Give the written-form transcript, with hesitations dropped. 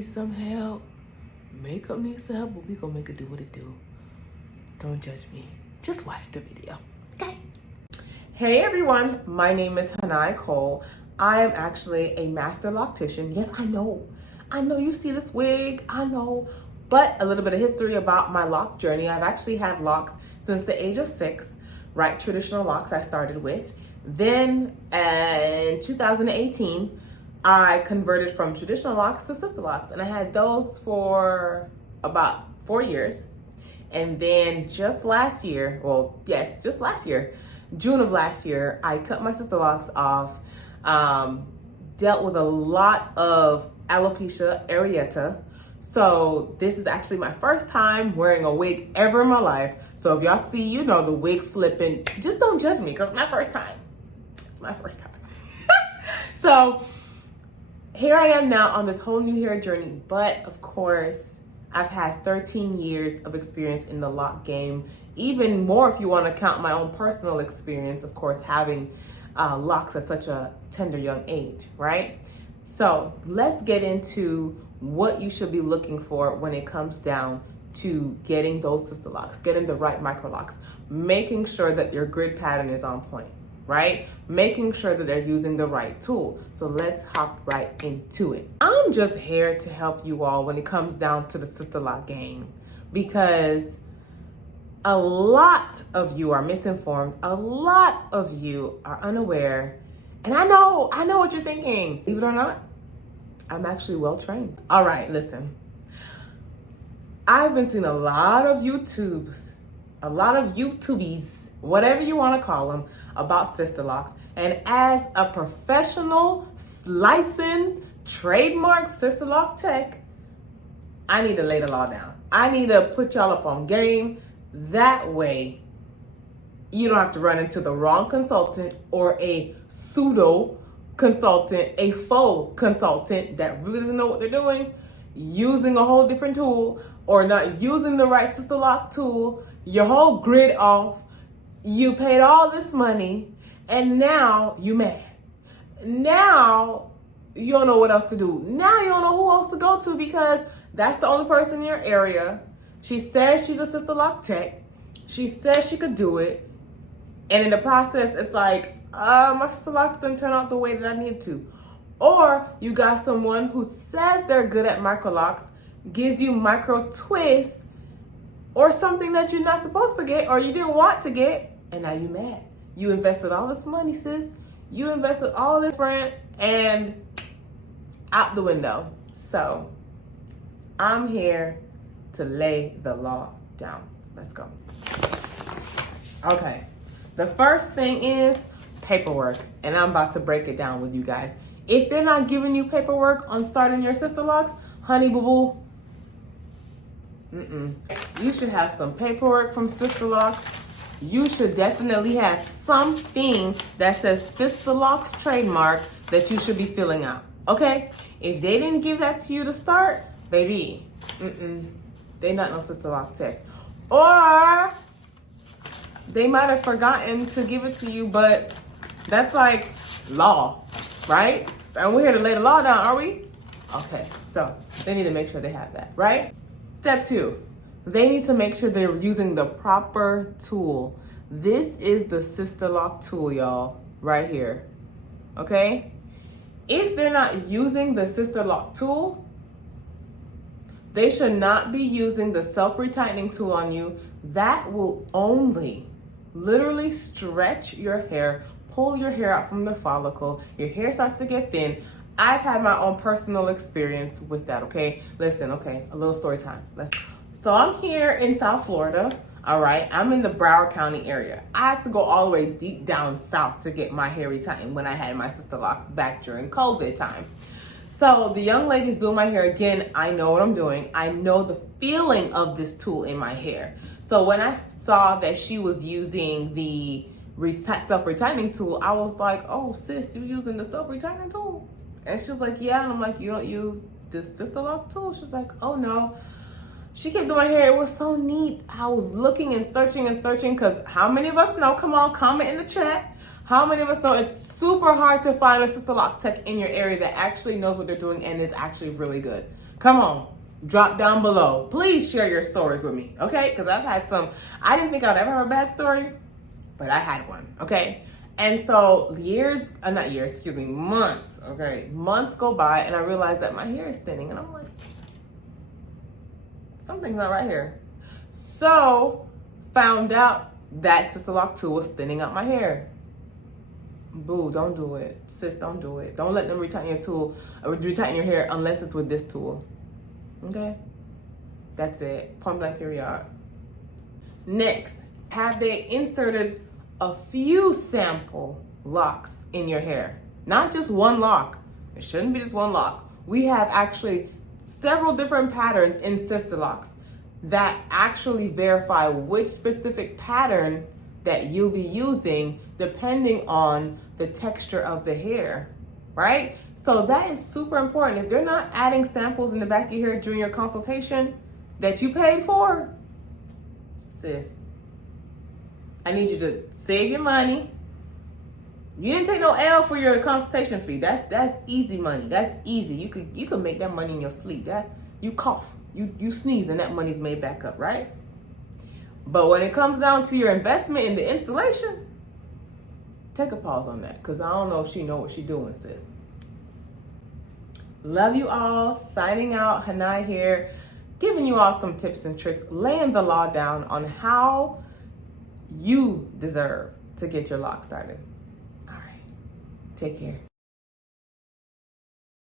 needs some help. Makeup needs some help, but we gonna make it do what it do. Don't judge me. Just watch the video, okay? Hey everyone, my name is Hanai Cole. I am actually a master loctician. Yes, I know you see this wig, I know. But a little bit of history about my lock journey. I've actually had locks since the age of 6, right? Traditional locks I started with. Then in 2018, I converted from traditional locks to Sisterlocks, and I had those for about 4 years. And then just last year, June of last year, I cut my Sisterlocks off, dealt with a lot of alopecia areata. So this is actually my first time wearing a wig ever in my life. So if y'all see, the wig slipping, just don't judge me because it's my first time. It's my first time. So here I am now on this whole new hair journey. But of course, I've had 13 years of experience in the lock game. Even more if you want to count my own personal experience, of course, having locks at such a tender young age, right? So let's get into what you should be looking for when it comes down to getting those Sisterlocks, getting the right micro locks, making sure that your grid pattern is on point, right? Making sure that they're using the right tool. So let's hop right into it. I'm just here to help you all when it comes down to the Sisterlock game, because a lot of you are misinformed. A lot of you are unaware. And I know what you're thinking. Believe it or not, I'm actually well trained. All right, listen. I've been seeing a lot of YouTubies, whatever you want to call them, about Sisterlocks. And as a professional, licensed, trademark Sisterlock Tech, I need to lay the law down. I need to put y'all up on game. That way, you don't have to run into the wrong consultant or a pseudo consultant, a faux consultant that really doesn't know what they're doing, using a whole different tool, or not using the right Sisterlock tool, your whole grid off, you paid all this money, and now you mad. Now you don't know what else to do. Now you don't know who else to go to because that's the only person in your area. She says she's a Sisterlock Tech. She says she could do it. And in the process, it's like, my Sisterlocks didn't turn out the way that I need to. Or you got someone who says they're good at micro locks, gives you micro twists, or something that you're not supposed to get, or you didn't want to get, and now you're mad. You invested all this money, sis. You invested all this rent, and out the window. So I'm here to lay the law down. Let's go. Okay. The first thing is paperwork, and I'm about to break it down with you guys. If they're not giving you paperwork on starting your Sisterlocks, honey boo boo, you should have some paperwork from Sisterlocks. You should definitely have something that says Sisterlocks trademark that you should be filling out, okay? If they didn't give that to you to start, baby, they not no Sisterlock Tech. Or they might have forgotten to give it to you, but that's like law, right? So we're here to lay the law down, are we? Okay, so they need to make sure they have that, right? Step 2, they need to make sure they're using the proper tool. This is the Sisterlock tool, y'all, right here, okay? If they're not using the Sisterlock tool, they should not be using the self-retightening tool on you. That will only literally stretch your hair, pull your hair out from the follicle. Your hair starts to get thin. I've had my own personal experience with that, okay? Listen, okay, a little story time. So I'm here in South Florida, all right? I'm in the Broward County area. I had to go all the way deep down south to get my hair retightened when I had my Sisterlocks back during COVID time. So the young lady's doing my hair. Again, I know what I'm doing. I know the feeling of this tool in my hair. So when I saw that she was using the self-retightening tool, I was like, oh, sis, you using the self-retightening tool? And she was like, yeah. And I'm like, you don't use the Sisterlock tool? She's like, oh, no. She kept doing my hair. It was so neat. I was looking and searching because how many of us know? Come on, comment in the chat. How many of us know it's super hard to find a Sisterlock Tech in your area that actually knows what they're doing and is actually really good? Come on, drop down below. Please share your stories with me, okay? Because I've had some, I didn't think I'd ever have a bad story, but I had one, okay? And so months, okay? Months go by and I realize that my hair is thinning and I'm like, something's not right here. So found out that Sisterlock tool was thinning out my hair. Boo, don't do it. Sis, don't do it. Don't let them retighten your tool or retighten your hair unless it's with this tool. Okay? That's it. Point blank period. Next, have they inserted a few sample locks in your hair? Not just one lock. It shouldn't be just one lock. We have actually several different patterns in Sisterlocks that actually verify which specific pattern that you'll be using depending on the texture of the hair, right? So that is super important. If they're not adding samples in the back of your hair during your consultation that you paid for, sis, I need you to save your money. You didn't take no L for your consultation fee. That's easy money. That's easy. You could make that money in your sleep. That you cough, you sneeze, and that money's made back up, right? But when it comes down to your investment in the installation, take a pause on that, because I don't know if she know what she's doing, sis. Love you all. Signing out, Hanai here, giving you all some tips and tricks, laying the law down on how you deserve to get your lock started. All right. Take care.